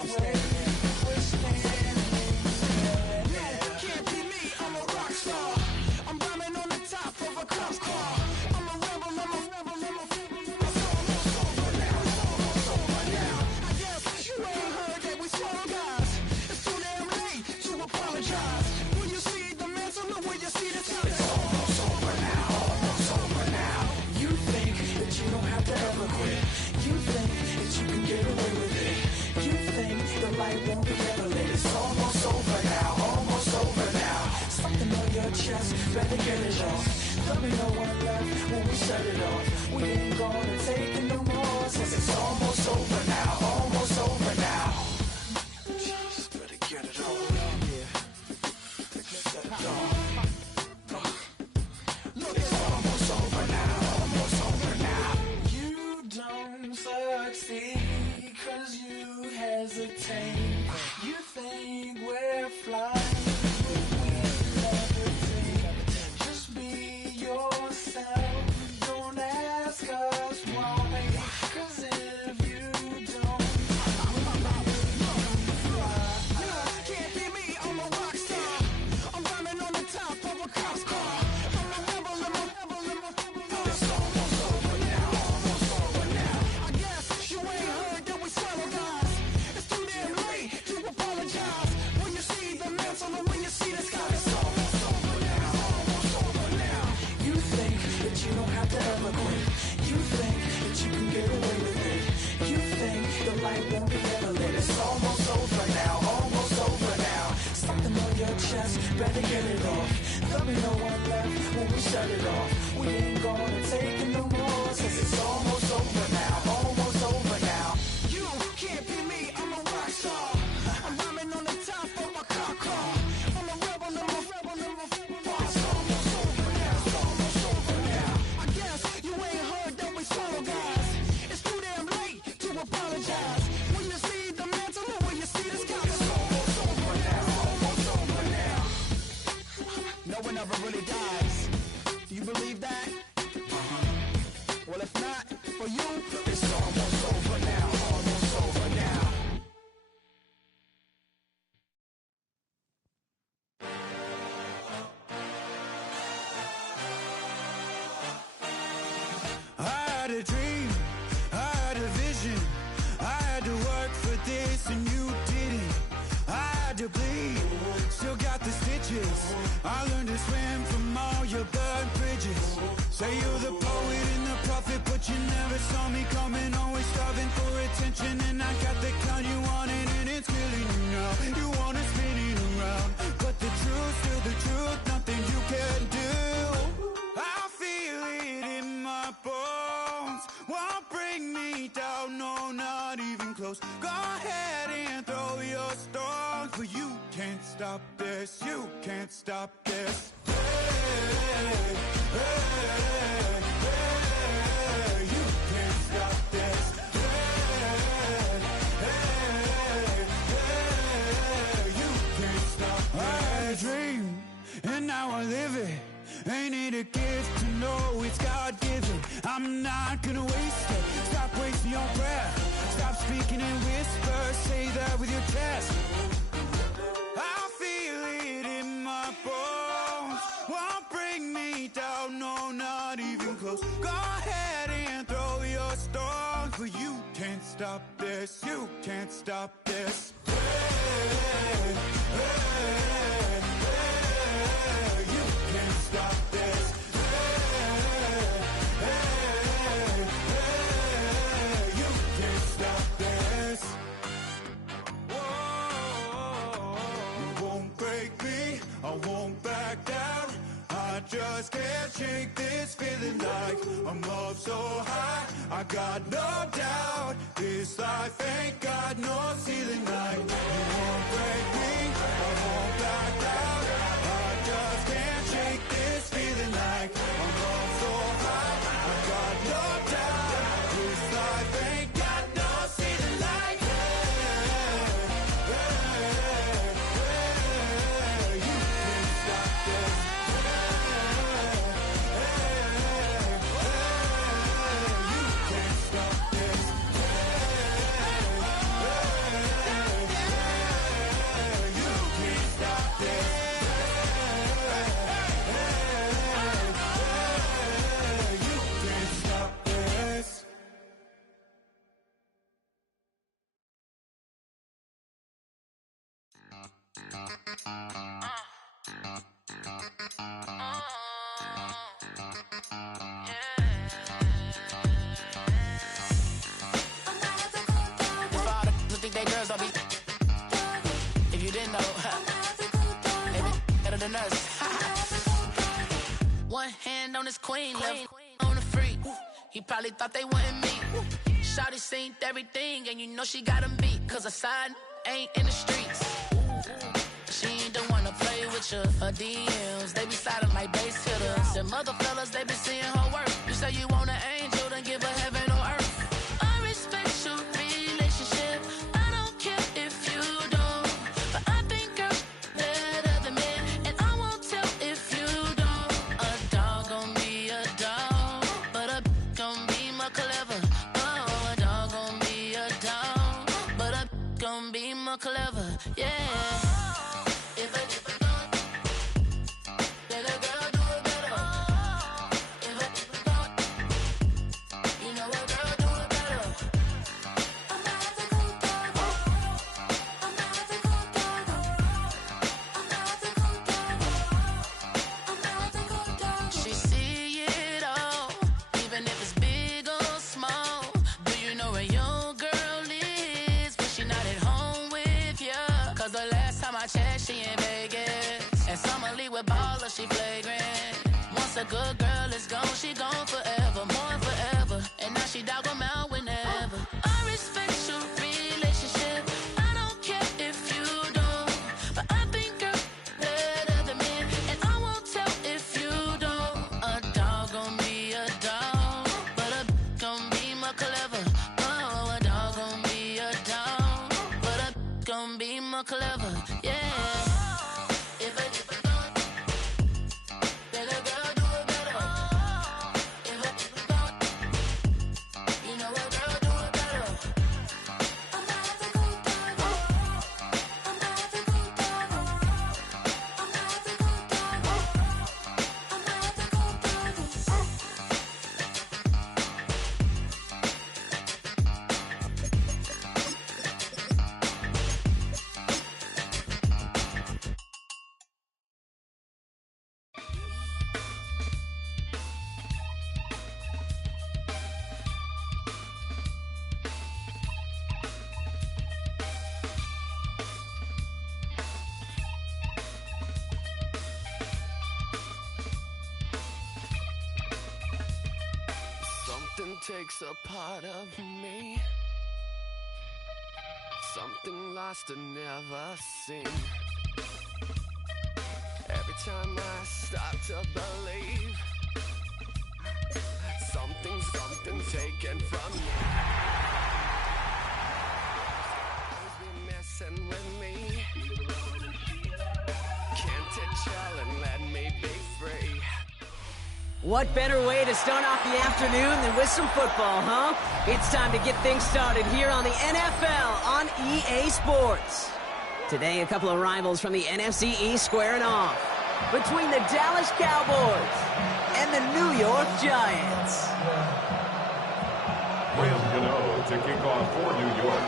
I'm standing, we're standing. You can't be me, I'm a rock star. I'm rhyming on the top of a cop's car. I'm a rebel, I'm a rebel, I'm a rebel. It's almost over now, it's almost over now. I guess you ain't heard that we swallow guys. It's too damn late to apologize. When you see the mantle, look when you see the time. It's almost over now, almost over now. You think that you don't have to ever quit. You think that you can get away with it. You think the light won't be ever lit. It's almost over now, almost over now. Something on your chest, better get it off. There'll be no one left when we shut it off. We ain't gonna take it no more, since it's almost over now, almost over now. Just better get it off. Yeah, shut it off. Look, it's almost over now, almost over now. You don't succeed 'cause you hesitate. You think we're flying, but we levitate. Just be yourself, don't ask us why. 'Cause if you don't, can't be me, I'm a rock star. I'm rhyming on the top of a cop's car. I'm a rebel, I'm a rebel, I'm a rebel. It's almost over now, almost over now. I guess you ain't heard that we swallow guys. It's too damn late to apologize. When you see the mantle and when you see the sky, it's almost over now, almost over now. You think that you don't have to ever quit. You think that you can get away with it. You think the light won't be ever lit. It's almost over now, almost over now. Something on your chest, better get it off. There'll be no one left when we shut it off. We ain't gonna take it no more, since it's almost over now, almost over now. You can't be me, I'm a rock star. I'm rhyming on the top of my car. I'm a rebel, I'm a rebel, I'm a rebel. It's almost over now, it's almost over now. I guess you ain't heard that we swallow guys. It's too damn late to apologize. When you see the mantle or when you see the sky, it's almost over now, almost over now. No one ever really dies. Do you believe that? Well, if not, for you, it's almost over now, almost over now. I had a dream, I had a vision. I had to work for this and you didn't. I had to bleed, still got the stitches. I learned to swim from all your burnt bridges. Say you're the poet and the prophet, but you never saw me coming. Always starving for attention, and I got the kind you wanted, and it's killing you now. You wanna spin it around, but the truth's still the truth. Nothing you can do. I feel it in my bones. Won't bring me down, no, not even close. Go ahead and throw your stones, but you can't stop this. You can't stop this. Hey, hey, hey, you can't stop this. Hey, hey, hey, you can't stop this. I had a dream, and now I live it. Ain't it a gift to know it's God-given? I'm not gonna waste it. Stop wasting your breath. Stop speaking in whispers. Say that with your chest. I feel it in my bones. Won't bring me down, no, not even close. Go ahead and throw your stones, but you can't stop this. You can't stop this. Hey, hey, hey, you can't stop this. Hey, hey, hey, you can't stop this. Whoa, you won't break me, I won't back down. I just can't shake this feeling like I'm up so high. I got no doubt this life ain't got no ceiling like. You won't break me, I won't back down. I just can't shake this feeling like I'm up so high. I got no doubt this life ain't got no ceiling like. You can't stop this. You can't stop this. Think they girls don't be. If you didn't know, they be better than us. One hand on his queen, left on the freak. He probably thought they wanted me. Shawty seen everything, and you know she got him beat. Cause her side ain't in the streets. She ain't the one to play with you. Her DMs, they be sliding like base hitters. And mother fellas, they be seeing her work. You say you want an angel, then give her heaven or earth. I respect your relationship. I don't care if you don't. But I think girls better than men. And I won't tell if you don't. A dog gon' be a dog, but a gon' be more clever. Oh, a dog gon' be a dog, but a gon' be more clever. Yeah. She in Vegas, and Summer Lee with baller, she flagrant. Once a good girl is gone, she gone forever, more forever. And now she dog 'em out whenever. I respect your relationship. I don't care if you don't, but I think girls better than men, and I won't tell if you don't. A dog gon' be a dog, but a gon' be more clever. Oh, a dog gon' be a dog, but a gon' be more clever. Yeah. Takes a part of me, something lost and never seen. Every time I start to believe, something's taken from me. Always be messing with me. Can't it chill and let me be free? What better way to start off the afternoon than with some football, huh? It's time to get things started here on the NFL on EA Sports. Today, a couple of rivals from the NFC East squaring off. Between the Dallas Cowboys and the New York Giants. Graham Gano to kick off for New York.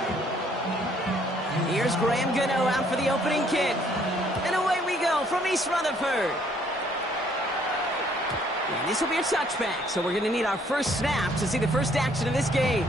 Here's Graham Gano out for the opening kick. And away we go from East Rutherford. And this will be a touchback, so we're going to need our first snap to see the first action of this game.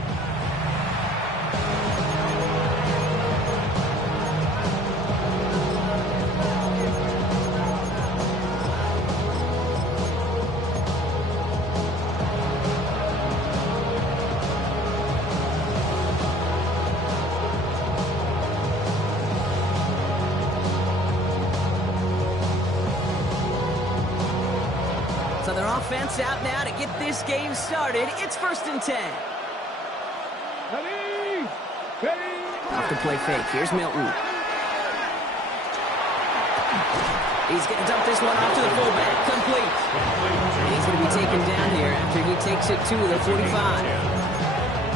So their offense out now to get this game started. It's 1st and 10. Off to play fake. Here's Milton. He's going to dump this one off to the fullback. Complete. And he's going to be taken down here after he takes it to the 45.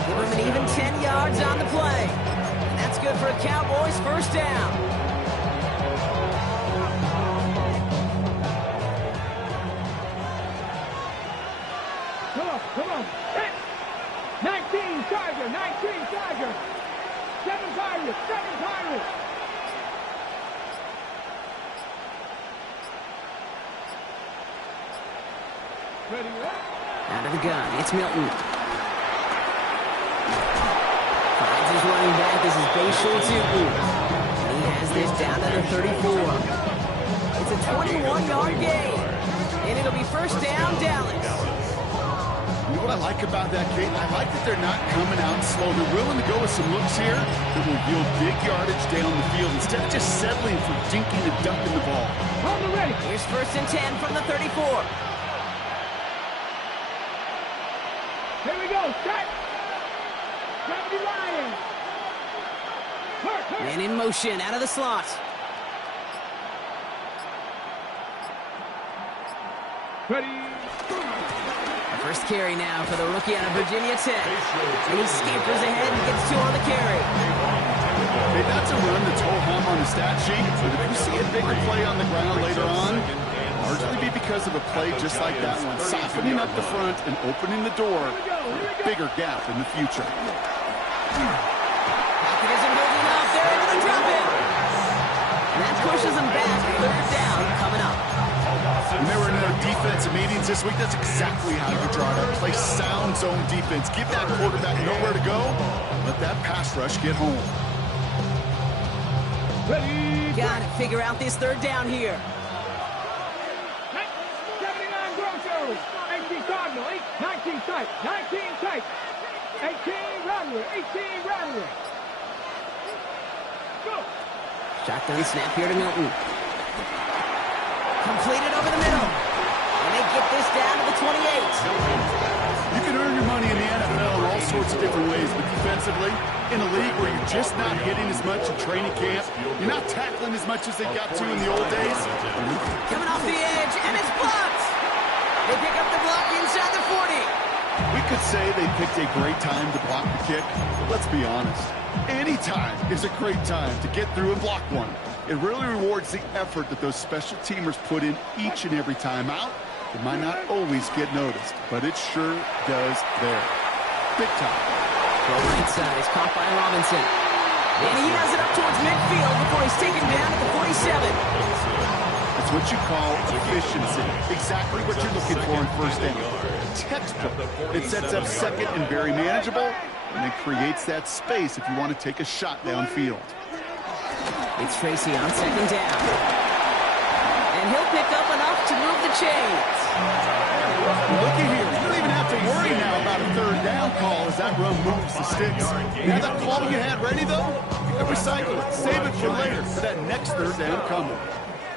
Give him an even 10 yards on the play. And that's good for a Cowboys first down. Come on. 19 Tiger. 19 Tiger. 7 Tigers. 7 Tigers. Ready, Out of the gun, it's Milton. Finds his running back. This is Bayshore Tootin. And he has this down to the 34. It's a 21-yard gain. And it'll be first down, Dallas. You know what I like about that, Kate? I like that they're not coming out slow. They're willing to go with some looks here that will yield big yardage down the field instead of just settling for dinking and dunking the ball. hold the ready. Here's first and 10 from the 34. Here we go, set. Gravity Lions. Hurt. Man in motion, out of the slot. Ready. First carry now for the rookie out of Virginia Tech. And he scampers ahead and gets 2 on the carry. Hey, that's a run that's ho-hum on the stat sheet, but if you see a bigger play on the ground later on, largely be because of a play just like that one, softening up the front and opening the door for a bigger gap in the future. Pocket isn't big enough. They're able to drop it. And that pushes them back. Third down coming up. When they were in their defensive meetings this week, that's exactly how you draw it up. Play sound zone defense. Give that quarterback nowhere to go. Let that pass rush get home. Ready. Got to figure out this third down here. 79 Grosso. 18 Cardinal. 19 tight. 19 tight. 18 Rattler. 18 Rattler. Go. Shotgun snap here to Milton. Completed over the middle. And they get this down to the 28. You can earn your money in the NFL in all sorts of different ways, but defensively, in a league where you're just not hitting as much in training camp, you're not tackling as much as they got to in the old days. Coming off the edge, and it's blocked. They pick up the block inside the 40. We could say they picked a great time to block the kick, but let's be honest. Any time is a great time to get through and block one. It really rewards the effort that those special teamers put in each and every time out. It might not always get noticed, but it sure does there. Big time. The right side is caught by Robinson. And he has it up towards midfield before he's taken down at the 47. That's what you call efficiency. Exactly what you're looking for in first down. Textbook. It sets up second and very manageable, and it creates that space if you want to take a shot downfield. It's Tracy on second down. And he'll pick up enough to move the chains. Looky here. You don't even have to worry now about a third down call as that run moves the sticks. You have that call you had ready, though? You can recycle it. Save it for later for that next third down coming.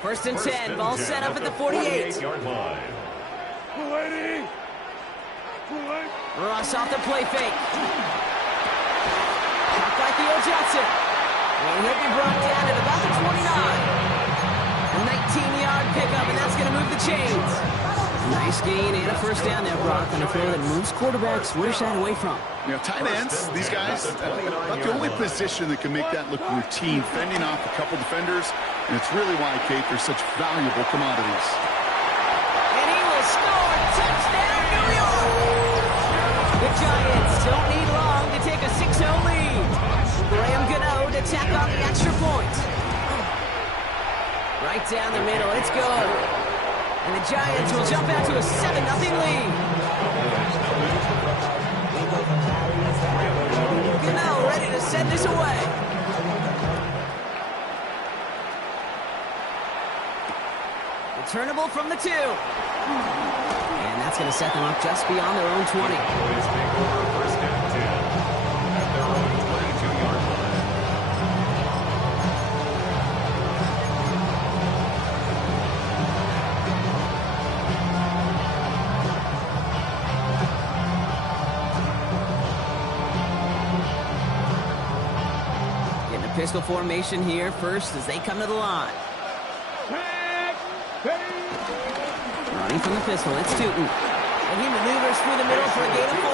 First and 10. Ball set up at the 48. Ross off the play fake. Caught by Theo Johnson. And he'll be brought down at about the 29. A 19-yard pickup, and that's going to move the chains. Nice gain and a first down there, Brock, on a throw that moves quarterbacks. Where to shy away from? You know, tight ends, these guys, not the only position that can make that look routine, fending off a couple defenders, and it's really why, Kate, they're such valuable commodities. And he will score. Touchdown, New York! The Giants don't need long to take a 6-0 lead. Graham Gano to tack on the extra point. Right down the middle, it's good. And the Giants will jump out to a 7-0 lead. Gano ready to send this away. Returnable from the 2. And that's going to set them up just beyond their own 20. Pistol formation here first as they come to the line. Running from the pistol, it's Tootin. And he maneuvers through the middle for a gain of 4.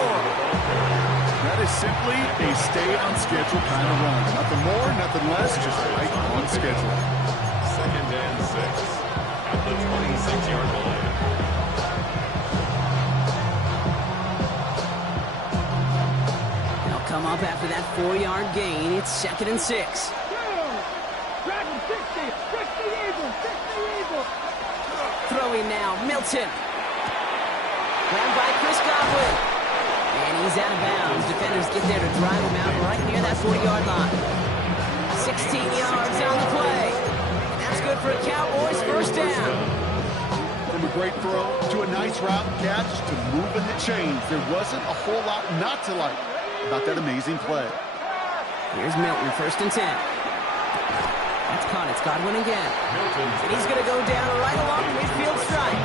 That is simply a stay-on-schedule kind of run. Nothing more, nothing less, just right on schedule. Second and 6 at the 26-yard line. Come up after that 4-yard gain. It's second and 6. Throwing now, Milton. Grabbed by Chris Godwin. And he's out of bounds. Defenders get there to drive him out right near that 40-yard line. 16 yards on the play. That's good for a Cowboys first down. From a great throw to a nice route and catch to moving the chains, there wasn't a whole lot not to like about that amazing play. Here's Milton, first and 10. That's caught. It's Godwin again. And he's going to go down right along the midfield stripe.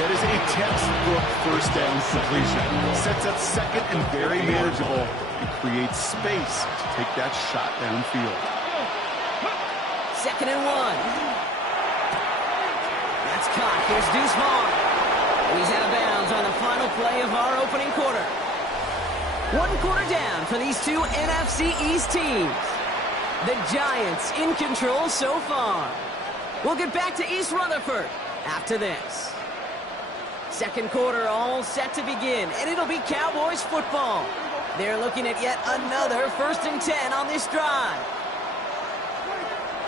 That is a textbook first down completion. Sets up second and very manageable and creates space to take that shot downfield. Second and 1. That's caught. Here's Deuce Vaughn. And he's out of bounds on the final play of our opening quarter. 1 quarter down for these two NFC East teams. The Giants in control so far. We'll get back to East Rutherford after this. Second quarter all set to begin, and it'll be Cowboys football. They're looking at yet another first and 10 on this drive.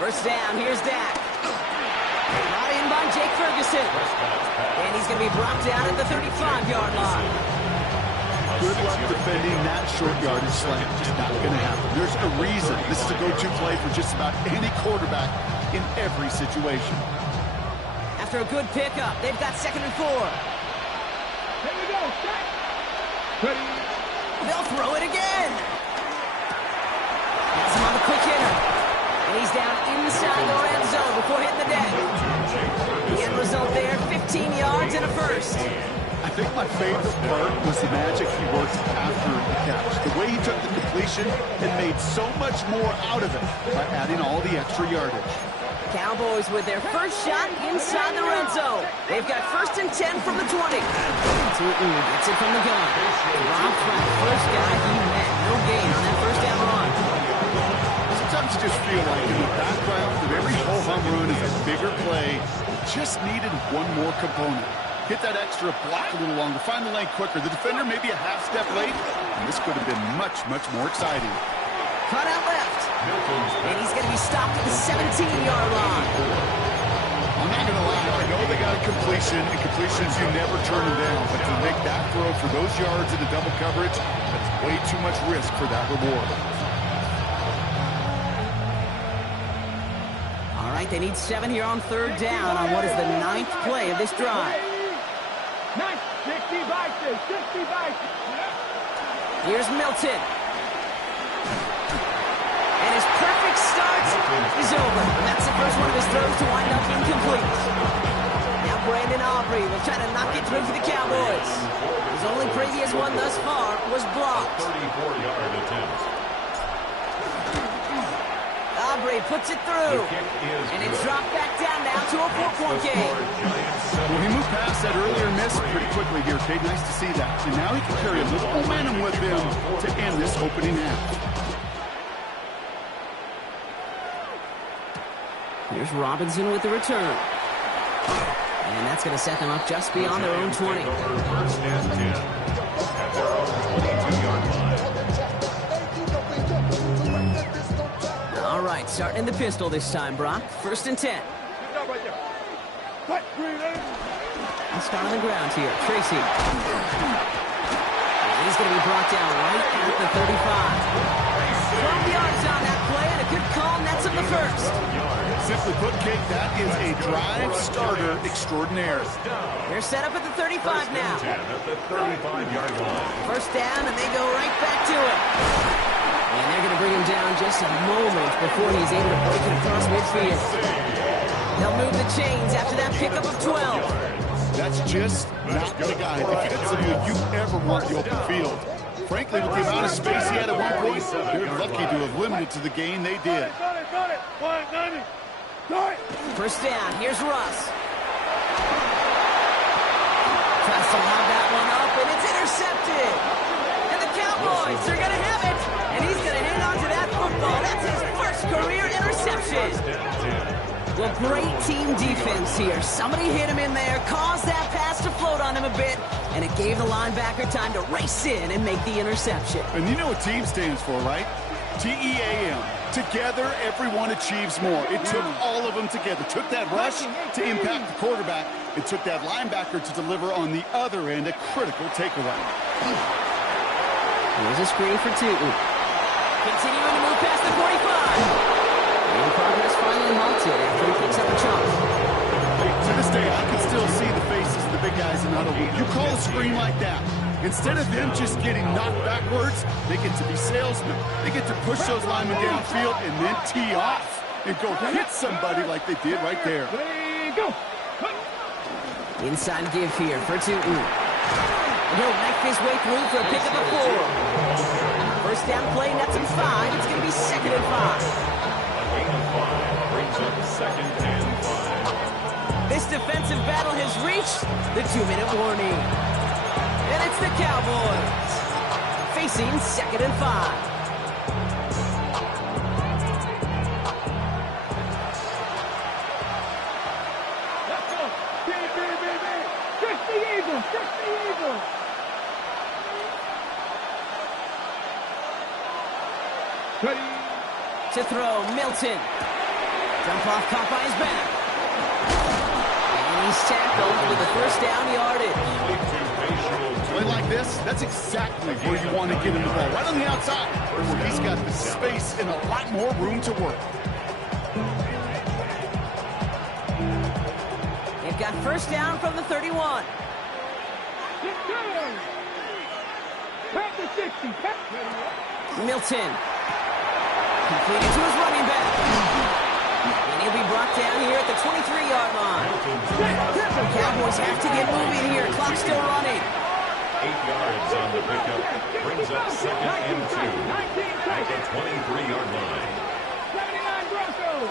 First down, here's Dak. Brought in by Jake Ferguson. And he's going to be brought down at the 35-yard line. Good luck defending that short yardage slant. Just not going to happen. There's a reason this is a go-to play for just about any quarterback in every situation. After a good pickup, they've got second and 4. Here we go. Set. Ready. They'll throw it again. Has him on the quick hitter. And he's down inside the red zone before hitting the deck. The end result there, 15 yards and a first. I think my favorite part was the magic he worked after the catch. The way he took the completion and made so much more out of it by adding all the extra yardage. Cowboys with their first shot inside the red zone. They've got first and 10 from the 20. Tootin gets it from the gun. Robbed by the first guy he met. No gain on that first down run. Sometimes you just feel like in the background of every ho-hum run is a bigger play. Just needed one more component. Hit that extra block a little longer. Find the lane quicker. The defender maybe a half step late. And this could have been much, much more exciting. Cut out left. And he's going to be stopped at the 17-yard line. I'm not going to lie. I know they got a completion, and completions you never turn them down. But to make that throw for those yards into double coverage, that's way too much risk for that reward. All right, they need 7 here on third down on what is the 9th play of this drive. 60 vices, 60 vices. Here's Milton. And his perfect start is over. That's the first one of his throws to wind up incomplete. Now Brandon Aubrey will try to knock it through for the Cowboys. His only previous one thus far was blocked. 34-yard attempt. Aubrey puts it through. And it's dropped back down now to a 4-point game. Well, he moved past that earlier miss pretty quickly here, Kate. Nice to see that. And now he can carry a little momentum with him to end this opening half. Here's Robinson with the return. And that's going to set them up just beyond their own 20. First and 10 at their own 22-yard line. All right, starting in the pistol this time, Brock. First and 10. Let's start on the ground here. Tracy. And he's going to be brought down right at the 35. 12 yards on that play, and a good call nets him the first. Simply put, Kate, that is a drive starter extraordinaire. They're set up at the 35 now. 10 at the 35-yard line. First down, and they go right back to it. And they're going to bring him down just a moment before he's able to break it across midfield. They'll move the chains after that pickup of 12. That's just not the guy that fits of you ever want the open field. Frankly, with the amount of space he had at one point, they're lucky to have limited to the gain they did. First down, here's Russ. Tries to lob that one up, and it's intercepted. And the Cowboys are going to have it, and he's going to hang on to that football. That's his first career interception. Well, great team defense here. Somebody hit him in there, caused that pass to float on him a bit, and it gave the linebacker time to race in and make the interception. And you know what team stands for, right? T-E-A-M. Together, everyone achieves more. It took all of them together. Took that rush to impact the quarterback. It took that linebacker to deliver on the other end a critical takeaway. Here's a screen for 2. Continuing to move past the 45. And progress finally halted after he picks up a chunk. To this day, I can still see the faces of the big guys in the huddle. You call a screen like that, instead of them just getting knocked backwards, they get to be salesmen. They get to push those linemen downfield and then tee off and go hit somebody like they did right there. Go. Inside give here for 2. And he'll knife his way through for a pickup of 4. First down play, nets him 5. It's going to be 2nd and 5. A gain of 5 brings up 2nd and 5. This defensive battle has reached the 2-minute warning. And it's the Cowboys facing 2nd and 5. Let's go. Trick the Eagles. Trick the Eagles. Ready. To throw, Milton. Jump off, caught by his back. And he's tackled for the first down yardage. Play like this, that's exactly where you want to get him the ball. Right on the outside, where he's got the space and a lot more room to work. They've got first down from the 31. Get down. Pat the 60. Milton. Completed to his running back. And he'll be brought down here at the 23-yard line. Cowboys have to get moving here. Clock still running. 8 yards on the pickup. Brings up 2nd and 2. At the 23-yard line. 79 Broncos.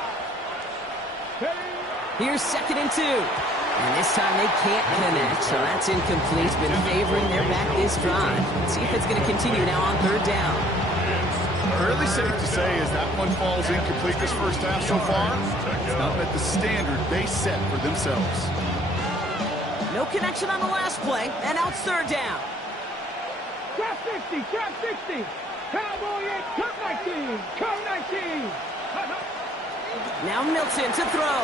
Here's 2nd and 2. And this time they can't connect, so that's incomplete. It's been favoring their back this drive. Let's see if it's going to continue now on 3rd down. Fairly safe to say as that one falls incomplete this first half so far, it's not met the standard they set for themselves. No connection on the last play, and now it's 3rd down. Trap 60. Trap 60. Cowboy 8. Come 19. Come 19. Now Milton to throw.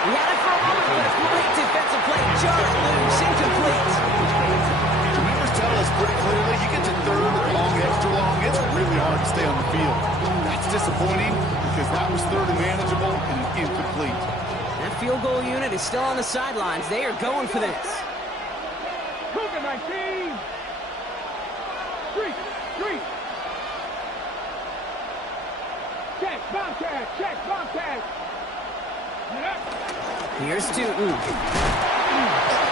He had it for a moment, but a great defensive play. Jarred loose, incomplete. The numbers tell us pretty clearly, you get to 3rd and long, extra long, it's really hard to stay on the field. That's disappointing because that was 3rd and manageable and incomplete. That field goal unit is still on the sidelines. They are going for this. Cougar 19. 3. Check, Bobcat. Check, Bobcat. Here's Tootin.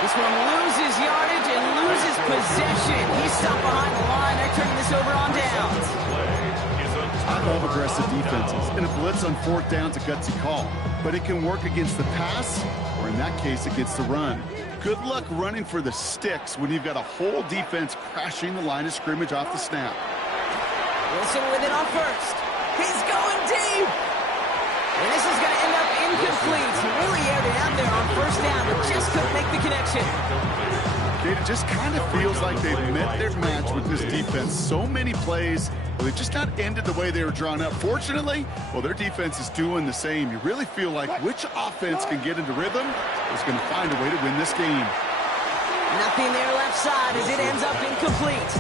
This one loses yardage and loses possession. He's stopped behind the line. They're turning this over on downs. I love aggressive defenses, and a blitz on 4th down's a gutsy call. But it can work against the pass, or in that case, against the run. Good luck running for the sticks when you've got a whole defense crashing the line of scrimmage off the snap. Wilson with it on 1st. He's going deep. And this is going to end up incomplete. He really aired it out there on 1st down, but just couldn't make the connection. It just kind of feels like they've met their match with this defense. So many plays, well, they've just not ended the way they were drawn up. Fortunately, well, their defense is doing the same. You really feel like which offense can get into rhythm is going to find a way to win this game. Nothing there left side as it ends up incomplete.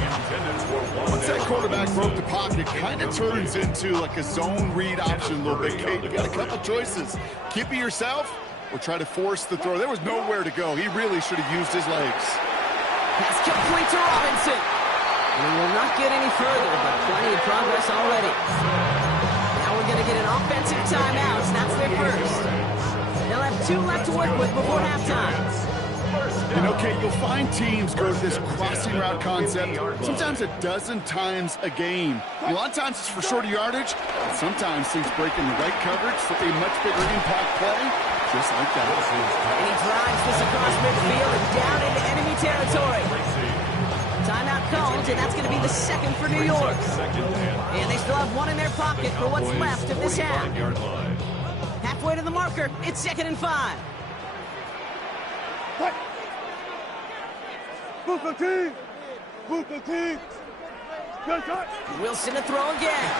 Once that quarterback broke the pocket, kind of turns into like a zone read option a little bit. Kate, you got a couple choices. Keep it yourself or try to force the throw. There was nowhere to go. He really should have used his legs. Pass complete to Robinson. And he will not get any further, but plenty of progress already. Now we're going to get an offensive timeout. That's their first. They'll have 2 left to work with before halftime. You know, Kate, you'll find teams go to this crossing route concept sometimes a dozen times a game. A lot of times it's for shorter yardage, but sometimes things break in the right coverage for a much bigger impact play, just like that. And he drives this across midfield and down into enemy territory. Timeout called, and that's going to be the 2nd for New York. And they still have 1 in their pocket for what's left of this half. Halfway to the marker, it's 2nd and 5. Booker T! Booker T! Wilson to throw again.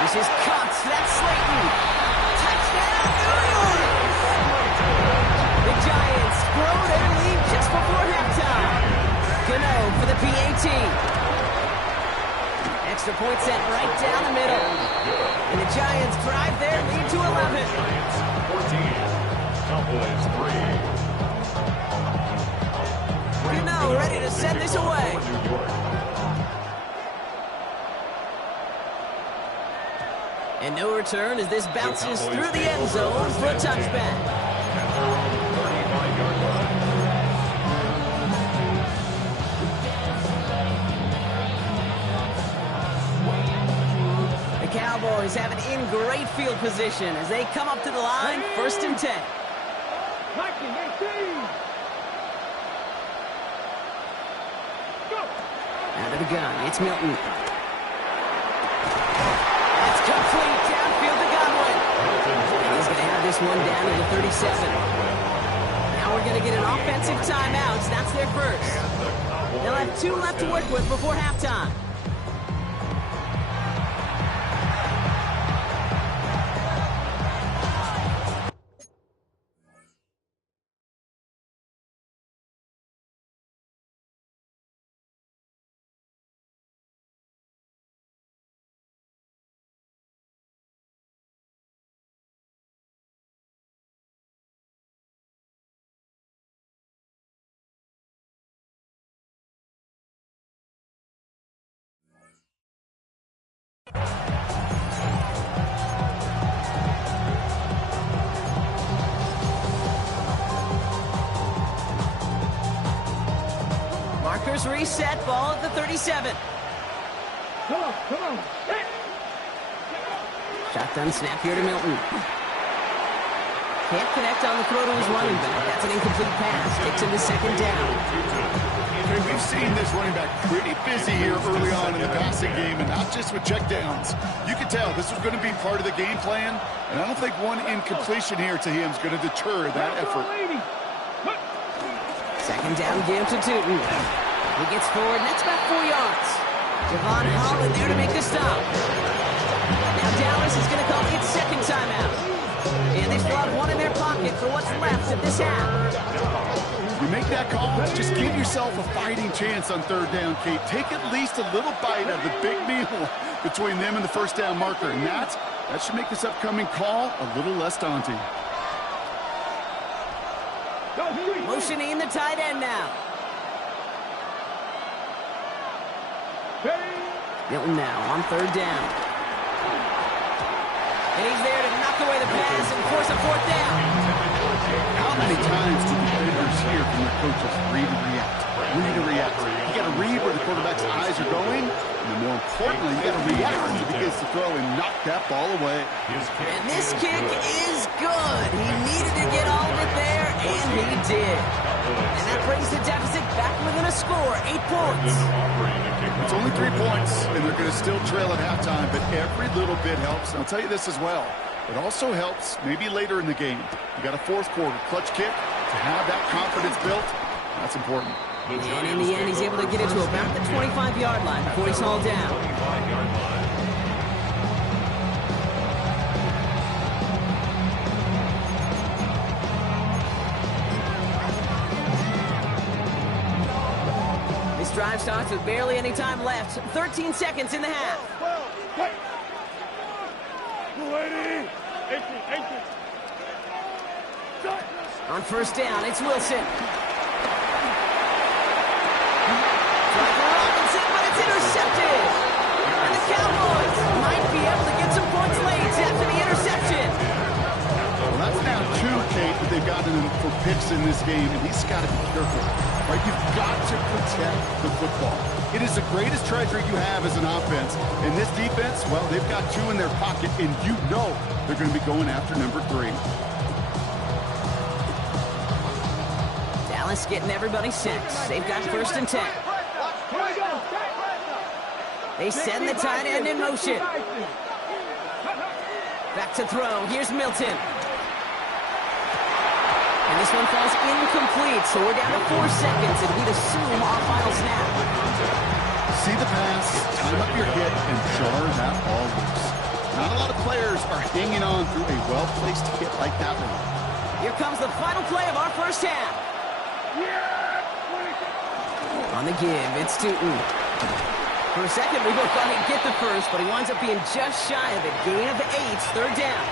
This is Cox. That's Slayton. Touchdown, New York! The Giants grow their lead just before halftime. Gano for the PAT. Extra point sent right down the middle. And the Giants drive their lead to 11. Giants 14, Cowboys 3. Gano ready to send this away. New York. And no return as this bounces through the end zone for a touchback. At their own 35-yard line. The Cowboys have it in great field position as they come up to the line, 1st and 10. 19-18. Go. Out of the gun, it's Milton. That's complete, downfield to Godwin. And he's going to have this one down to the 37. Now we're going to get an offensive timeout. That's their first. They'll have 2 left to work with before halftime. Markers reset, ball at the 37. Come on. Hey. Shotgun snap here to Milton. Can't connect on the throw to his running back. That's an incomplete pass. Takes him to 2nd down. Okay, we've seen this running back pretty busy here early on in the passing game, and not just with checkdowns. You can tell this was going to be part of the game plan, and I don't think one incompletion here to him is going to deter that effort. 2nd down give to Tootin. He gets forward, and that's about 4 yards. Javon Holland there to make the stop. Now Dallas is going to call its 2nd timeout. And they still have one in their pocket for what's left of this half. You make that call, just give yourself a fighting chance on 3rd down, Kate. Take at least a little bite out of the big meal between them and the 1st down marker. And that should make this upcoming call a little less daunting. Motioning the tight end now. Milton now on 3rd down. And he's there to knock away the pass and force a 4th down. How many times do defenders hear from their coaches, read and react? Read and react. You got to read where the quarterback's eyes are going, and then more importantly, you got to react as he begins to throw and knock that ball away. And this kick is good. He needed to get all of it there, and he did. And that brings the deficit back within a score, 8 points. It's only 3 points, and they're going to still trail at halftime, but every little bit helps. And I'll tell you this as well. It also helps maybe later in the game. You got a 4th quarter clutch kick to have that confidence built. That's important. And in the end, he's able to get it to about the 25-yard line before he's hauled down. 25-yard line. This drive starts with barely any time left. 13 seconds in the half. On 1st down, it's Wilson. Driver Robinson, but it's intercepted. And the Cowboys might be able to get some points late after the interception. Well, that's now 2, Kate, that they've gotten for picks in this game, and he's got to be careful. Right? You've got to protect the football. It is the greatest treasure you have as an offense. And this defense, well, they've got 2 in their pocket, and you know they're going to be going after number 3. Dallas getting everybody set. They've got 1st and 10. They send the tight end in motion. Back to throw. Here's Milton. And this one falls incomplete, so we're down to 4 seconds, and we'd assume our final snap. See the pass, time up your hit, and jar that ball loose. Not a lot of players are hanging on through a well-placed hit like that one. Here comes the final play of our first half. On the give, it's Tootin. For a second, we both thought he'd get the first, but he winds up being just shy of it. Gain of 8, third down.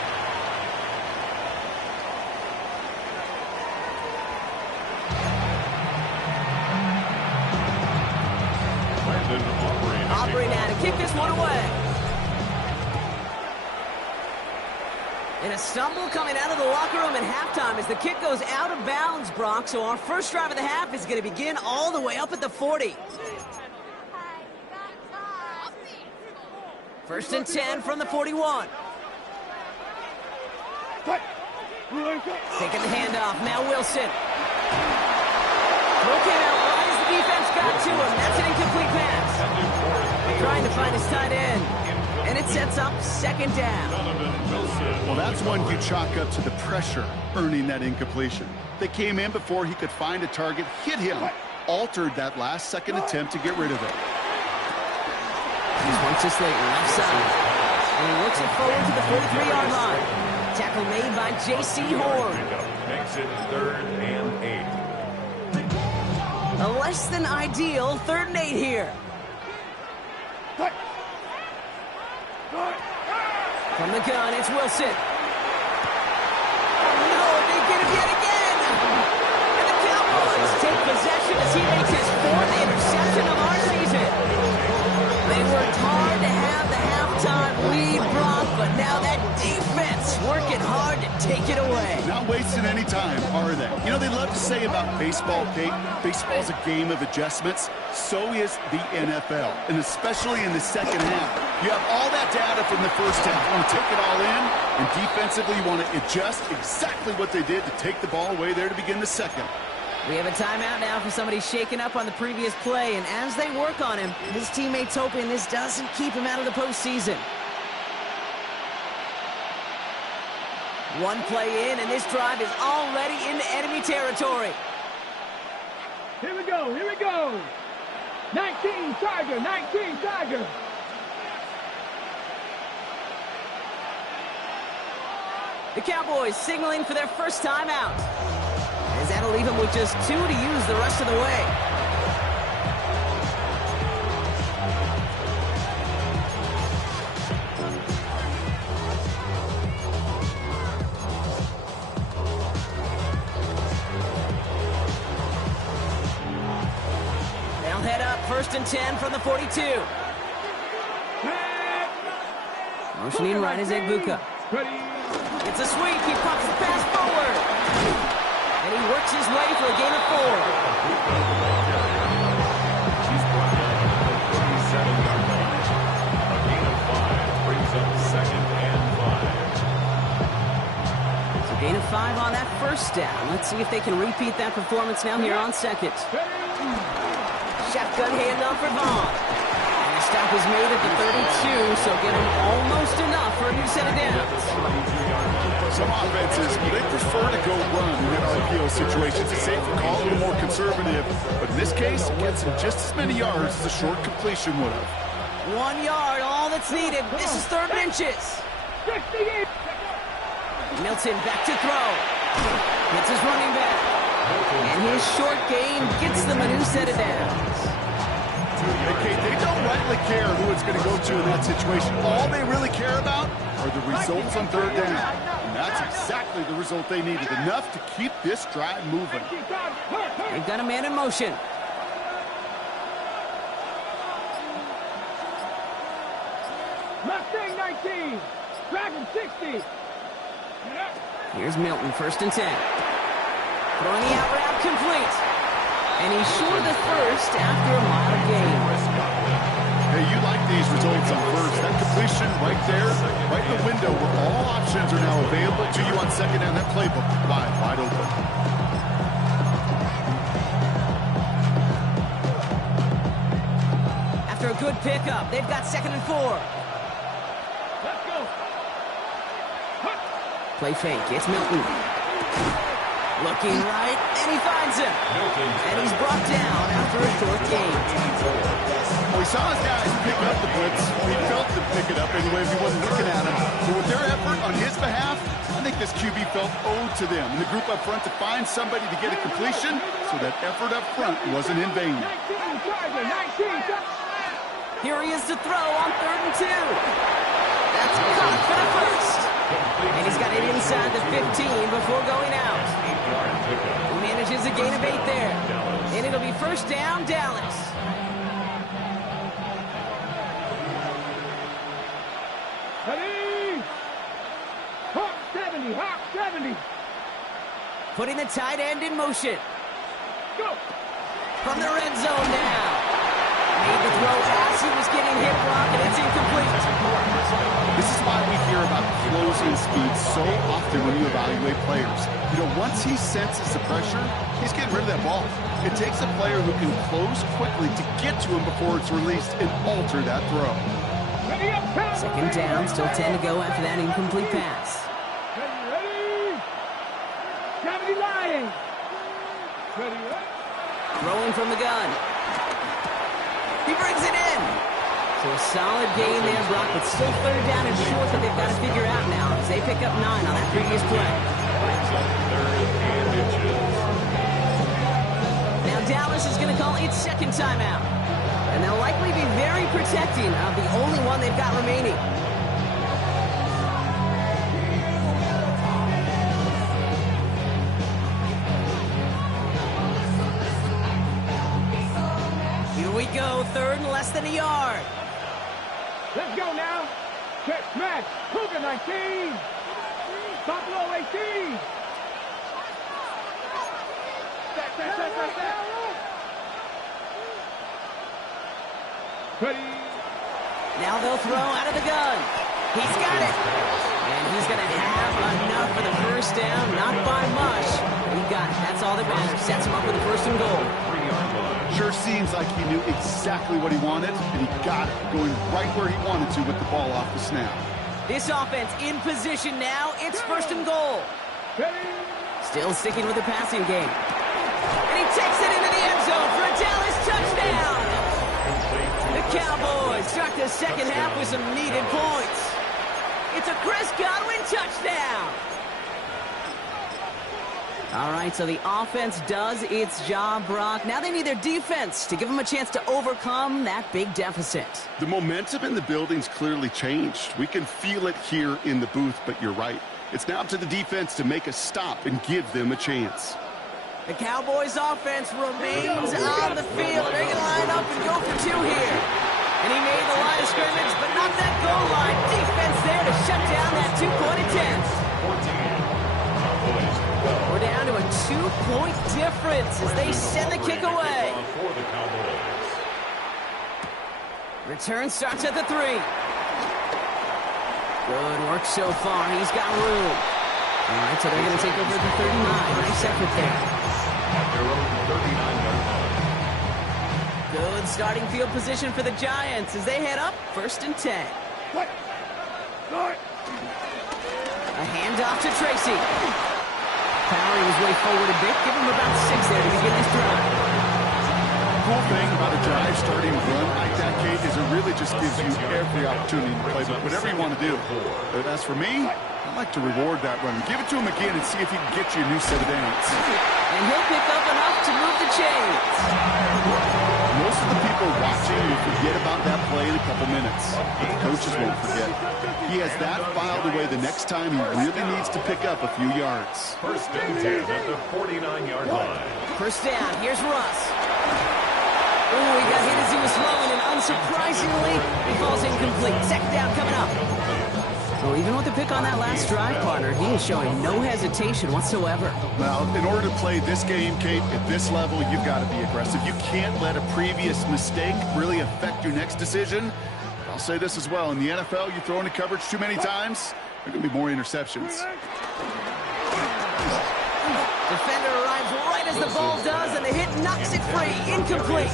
Aubrey now to kick this one away. And a stumble coming out of the locker room at halftime as the kick goes out of bounds, Brock. So our first drive of the half is going to begin all the way up at the 40. First and 10 from the 41. Taking the handoff, Mal Wilson. Throw came out right as the defense got to him. That's an incomplete pass. Trying to find his tight end. And it sets up second down. Well, that's one you chalk up to the pressure earning that incompletion. They came in before he could find a target, hit him, altered that last-second attempt to get rid of it. He's one to Slayton, left side. And he looks it forward to the 43-yard line. Tackle made by J.C. Horn. Makes it 3rd and 8. A less than ideal 3rd and 8 here. From the gun, it's Wilson. No, they get him yet again. And the Cowboys take possession as he makes his 4th interception of our season. They worked hard to have the halftime lead, Brock, but now that defense working hard to take it away. Not wasting any time, are they? You know, they love to say about baseball, Kate, baseball's a game of adjustments. So is the NFL, and especially in the second half. You have all that data from the first half. You want to take it all in, and defensively you want to adjust exactly what they did to take the ball away there to begin the second. We have a timeout now for somebody shaken up on the previous play, and as they work on him, his teammates hoping this doesn't keep him out of the postseason. One play in, and this drive is already into enemy territory. Here we go, here we go. 19 Tiger, 19 Tiger. The Cowboys signaling for their first timeout. As that'll leave him with just 2 to use the rest of the way. They'll head up 1st and 10 from the 42. Motioning right is Egbuka. It's a sweep. He pops the pass forward. And he works his way for a gain of 4. He's brought down at the 37-yard line. A gain of 5 brings up 2nd and 5. So gain of 5 on that first down. Let's see if they can repeat that performance now here on second. Shotgun handoff for Vaughn. And the stop is made at the 32, so get him almost enough for a new set of downs. Some offenses, they prefer to go run in an RPO situations. It's safe to call them more conservative, but in this case, it gets him just as many yards as a short completion would have. 1 yard, all that's needed. This is 3rd and inches. Milton back to throw. Hits his running back. And his short gain gets them a new set of downs. Okay, they don't rightly care who it's going to go to in that situation. All they really care about are the results on 3rd down. And that's exactly the result they needed. Enough to keep this drive moving. They've got a man in motion. Mustang 19. Dragon 60. Here's Milton, 1st and 10. Throwing the out route complete. And he's short of the first after a lot of gain. Hey, you like these results on first. That completion right there, right in the window where all options are now available to you on second down. That playbook wide open. After a good pickup, they've got 2nd and 4. Let's go. Play fake, it's Milton. Looking right, and he finds him. And he's brought down after a short gain. We saw his guys pick up the blitz. He felt to pick it up anyway if he wasn't looking at him. But with their effort on his behalf, I think this QB felt owed to them. And the group up front to find somebody to get a completion, so that effort up front wasn't in vain. Here he is to throw on 3rd and 2. That's caught for the first. And he's got it inside the 15 before going out. He manages a gain of 8 there. And it'll be first down, Dallas. Ready? Hawk 70, Hawk 70. Putting the tight end in motion. Go. From the red zone now. Made the throw as he was getting hit, Brock, and it's incomplete. This is why we hear about closing speed so often when you evaluate players. You know, once he senses the pressure, he's getting rid of that ball. It takes a player who can close quickly to get to him before it's released and alter that throw. Ready up, count. Second down, still 10 to go after that incomplete pass. Ready? 70 Lions. Ready, ready. Throwing from the gun. He brings it in. So a solid gain there, Brock, but still 3rd down and short that they've got to figure out now as they pick up 9 on that previous play. Now Dallas is going to call its second timeout. And they'll likely be very protecting of the only one they've got remaining. Here we go, 3rd and less than a yard. Let's go now. Check, smash. Cougar 19. Buffalo 18. Set. Ready. Now they'll throw out of the gun. He's got it. And he's going to have enough for the first down. Not by much. He got it. That's all that matters. Sets him up with the 1st and goal. Sure seems like he knew exactly what he wanted, and he got it, going right where he wanted to with the ball off the snap. This offense in position now. It's 1st and goal. Ready. Still sticking with the passing game. And he takes it into the end zone for a Dallas touchdown. The Cowboys start the second half with some needed points. It's a Chris Godwin touchdown. All right, so the offense does its job, Brock. Now they need their defense to give them a chance to overcome that big deficit. The momentum in the building's clearly changed. We can feel it here in the booth, but you're right. It's now up to the defense to make a stop and give them a chance. The Cowboys offense remains on the field. They're going to line up and go for 2 here. And he made the line of scrimmage, but not that goal line. Defense there to shut down that 2-point attempt. We're down to a 2-point difference as they send the kick away. Return starts at the 3. Good work so far. He's got room. All right, so they're going to take over the 39. Nice effort there. Good starting field position for the Giants as they head up 1st and 10. A handoff to Tracy. Powering his way forward a bit. Give him about 6 there to begin this drive. Cool thing about a drive starting run like that, Kate, is it really just gives you every opportunity to play whatever you want to do. But as for me, I like to reward that run. Give it to him again and see if he can get you a new set of downs. And he'll pick up enough to move the chains. Most of the people watching will forget about that play in a couple minutes. But the coaches won't forget. He has that filed away the next time he really needs to pick up a few yards. 1st and 10 at the 49-yard line. First down, here's Russ. Ooh, he got hit as he was throwing, and unsurprisingly, he falls incomplete. 2nd down coming up. Well, even with the pick on that last drive, partner, he is showing no hesitation whatsoever. Well, in order to play this game, Kate, at this level, you've got to be aggressive. You can't let a previous mistake really affect your next decision. I'll say this as well. In the NFL, you throw into coverage too many times, there are going to be more interceptions. Defender arrives right as the ball does, and the hit knocks it free. Incomplete.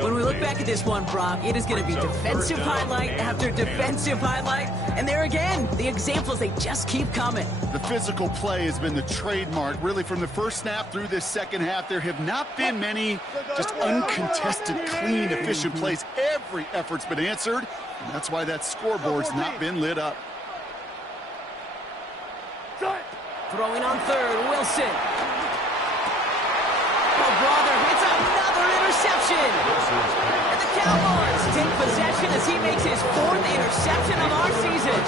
When we look back at this one, Brock, it is going to be defensive highlight after defensive highlight. And there again, the examples, they just keep coming. The physical play has been the trademark. Really, from the first snap through this second half, there have not been many just uncontested, clean, efficient plays. Every effort's been answered, and that's why that scoreboard's not been lit up. Throwing on third, Wilson. Oh, brother, it's another interception. And the Cowboys take possession as he makes his 4th interception of our season.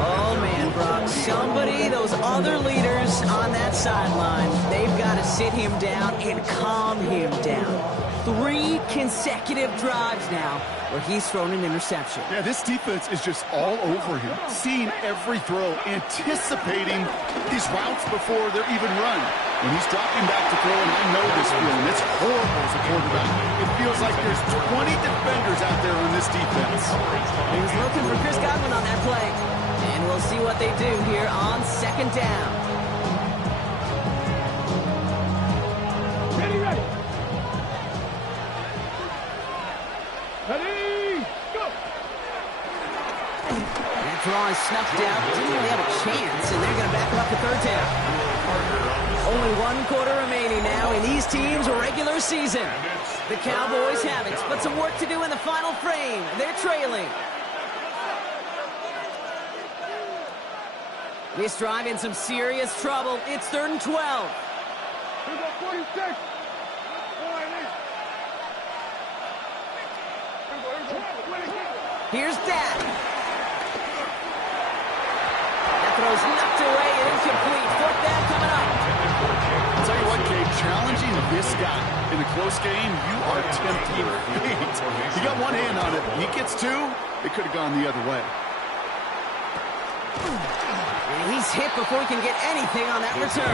Oh, man, Brock, somebody, those other leaders on that sideline, they've got to sit him down and calm him down. 3 consecutive drives now where he's thrown an interception. Yeah, this defense is just all over him, seeing every throw, anticipating these routes before they're even run. When he's dropping back to throw, and I know this feeling, it's horrible as a quarterback. It feels like there's 20 defenders out there on this defense. He was looking for Chris Godwin on that play. And we'll see what they do here on 2nd down. Ready, ready. Ready, go. That draw is snuffed out. Didn't really have a chance, and they're going to back him up to 3rd down. Only 1 quarter remaining now in these teams' regular season. The Cowboys have it, but some work to do in the final frame. They're trailing. This drive in some serious trouble. It's 3rd and 12. Here we go, 46. Here's Dak. That throw's knocked away and incomplete. 4th down coming up. I'll tell you what, Gabe, challenging this guy in a close game, you are tempting fate. He got one hand on it. He gets 2. It could have gone the other way. And he's hit before he can get anything on that return.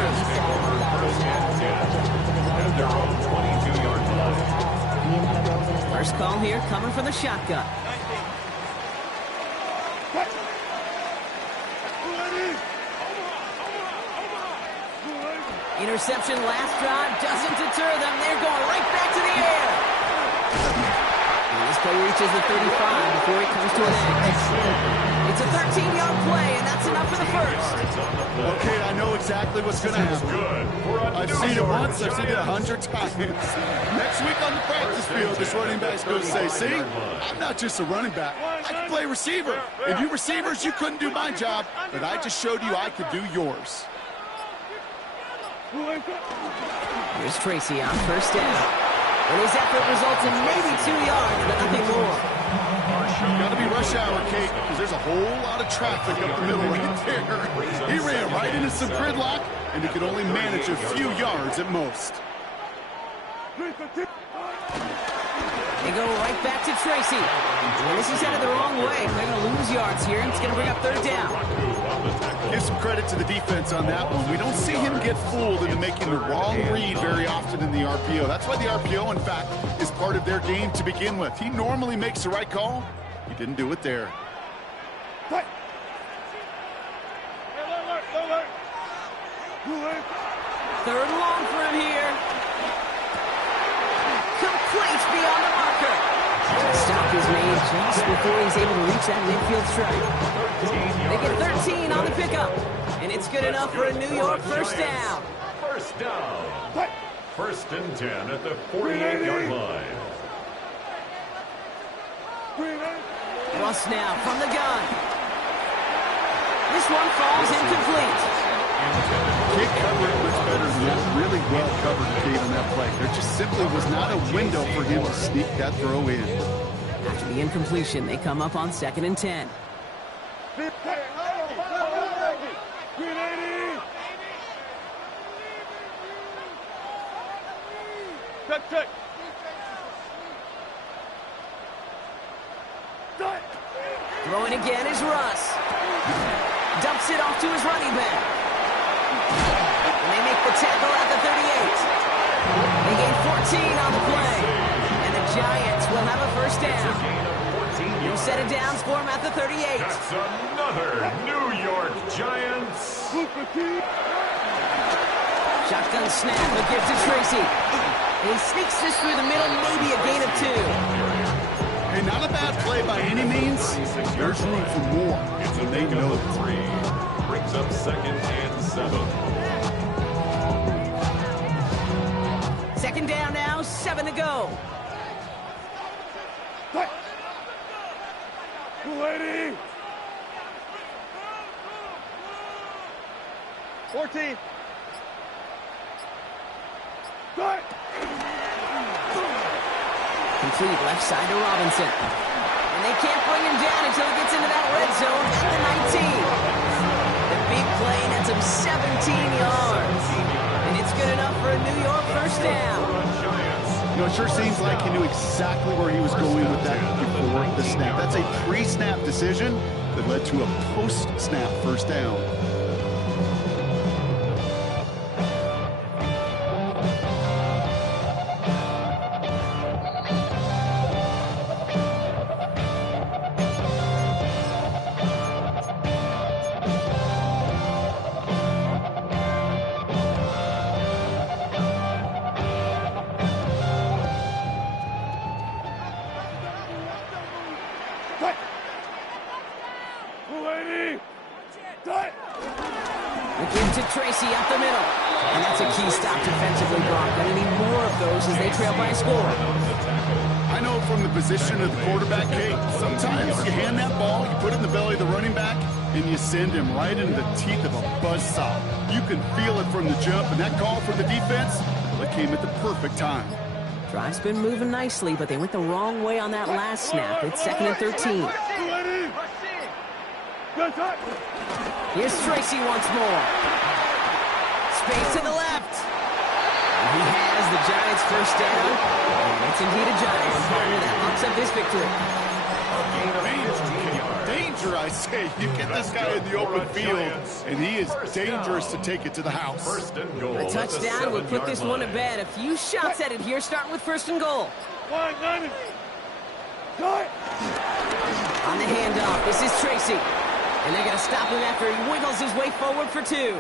At their own 22-yard line. First call here coming from the shotgun. Interception last drive doesn't deter them. They're going right back to the air. And this play reaches the 35 before it comes to an end. It's a 13-yard play, and that's enough for the first. Okay, I know exactly what's going to happen. I've seen it once. I've seen it 100 times. Next week on the practice field, this running back's going to say, see, I'm not just a running back. I can play receiver. And you receivers, you couldn't do my job, but I just showed you I could do yours. Here's Tracy on 1st down. And his effort results in maybe 2 yards, but nothing more. Got to be rush hour, Kate, because there's a whole lot of traffic up the middle right there. He ran right into some gridlock, and he could only manage a few yards at most. They go right back to Tracy. And this is headed the wrong way. They're going to lose yards here, and it's going to bring up 3rd down. Give some credit to the defense on that one. We don't see him get fooled into making the wrong read very often in the RPO. That's why the RPO, in fact, is part of their game to begin with. He normally makes the right call. He didn't do it there. Third and long for him here. Complete beyond the marker. Stop is made just before he's able to reach that midfield strike. They get 13 on the pickup, and it's good enough for a New York first down. First down. 1st and 10 at the 48-yard line. Russ now from the gun. This one falls incomplete. Can't cover it much better than that. Really well covered Kate on that play. There just simply was not a window for him to sneak that throw in. After the incompletion, they come up on 2nd and 10. Check. Throwing again is Russ. Dumps it off to his running back. And they make the tackle at the 38. They gain 14 on the play. And the Giants will have a first down. New set of downs for him at the 38. That's another New York Giants. Shotgun snap, but gives to Tracy. He sneaks this through the middle, maybe a gain of 2. Hey, not a bad play by any means. There's room for more, and they know it. 3 brings up 2nd and 7. Second down now, 7 to go. 280. 14. Good. Complete left side to Robinson. And they can't bring him down until he gets into that red zone at the 19. The big play nets him 17 yards. And it's good enough for a New York first down. You know, it sure seems like he knew exactly where he was going with that before the snap. That's a pre-snap decision that led to a post-snap first down. To Tracy up the middle. And that's a key stop defensively, Brock. Gonna need more of those as they trail by a score. I know from the position of the quarterback, Kate, sometimes you hand that ball, you put it in the belly of the running back, and you send him right into the teeth of a buzzsaw. You can feel it from the jump, and that call for the defense, well, it came at the perfect time. Drive's been moving nicely, but they went the wrong way on that last snap. It's 2nd and 13. Here's Tracy once more. Space to the left. And he has the Giants first down. And it's indeed a Giant partner that locks up this victory. Danger, I say. You get this guy in the open field, and he is dangerous to take it to the house. A touchdown will put this one to bed. A few shots at it here, starting with 1st and goal. On the handoff, this is Tracy. And they're going to stop him after he wiggles his way forward for 2.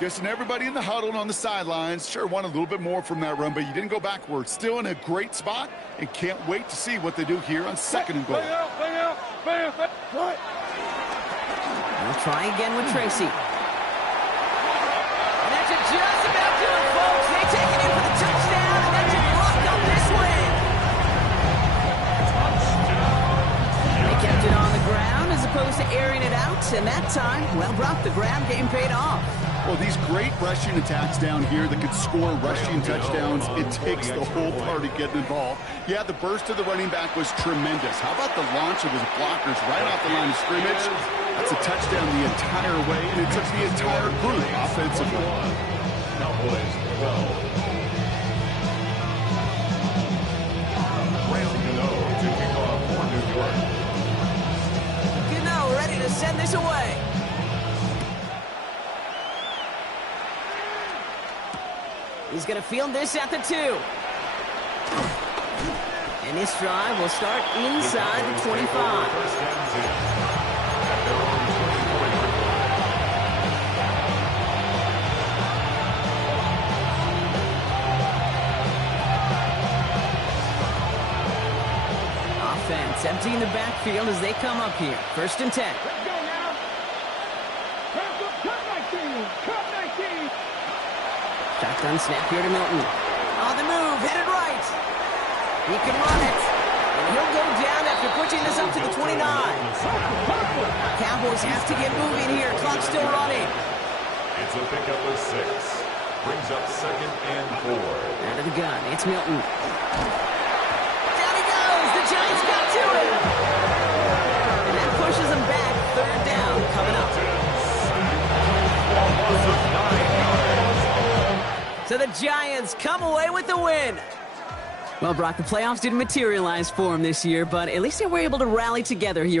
Guessing everybody in the huddle on the sidelines sure wanted a little bit more from that run, but you didn't go backwards. Still in a great spot, and can't wait to see what they do here on 2nd and goal. They'll try again with Tracy. And that's just about do it, folks. They take it in for the touchdown, and that should lock up this win. They kept it on the ground as opposed to airing it out, and that time, well, Brock, the ground game paid off. Well, these great rushing attacks down here that could score rushing touchdowns, it takes the whole party getting involved. Yeah, the burst of the running back was tremendous. How about the launch of his blockers right off the line of scrimmage? That's a touchdown the entire way, and it took the entire group offensively. Cowboys 12. Brandon Gano to kick off for New York. Gano ready to send this away. He's going to field this at the 2. And this drive will start inside the 25. Offense emptying the backfield as they come up here. 1st and 10. Let's go now. Cut 19. Cut 19. Shotgun snap here to Milton. On the move, headed right. He can run it. And he'll go down after pushing this up to the 29. Cowboys have to get moving here. Clock's still running. It's a pickup of 6. Brings up 2nd and 4. Out of the gun, it's Milton. Down he goes. The Giants got to him. And that pushes him back. 3rd down coming up. So the Giants come away with the win. Well, Brock, the playoffs didn't materialize for them this year, but at least they were able to rally together here in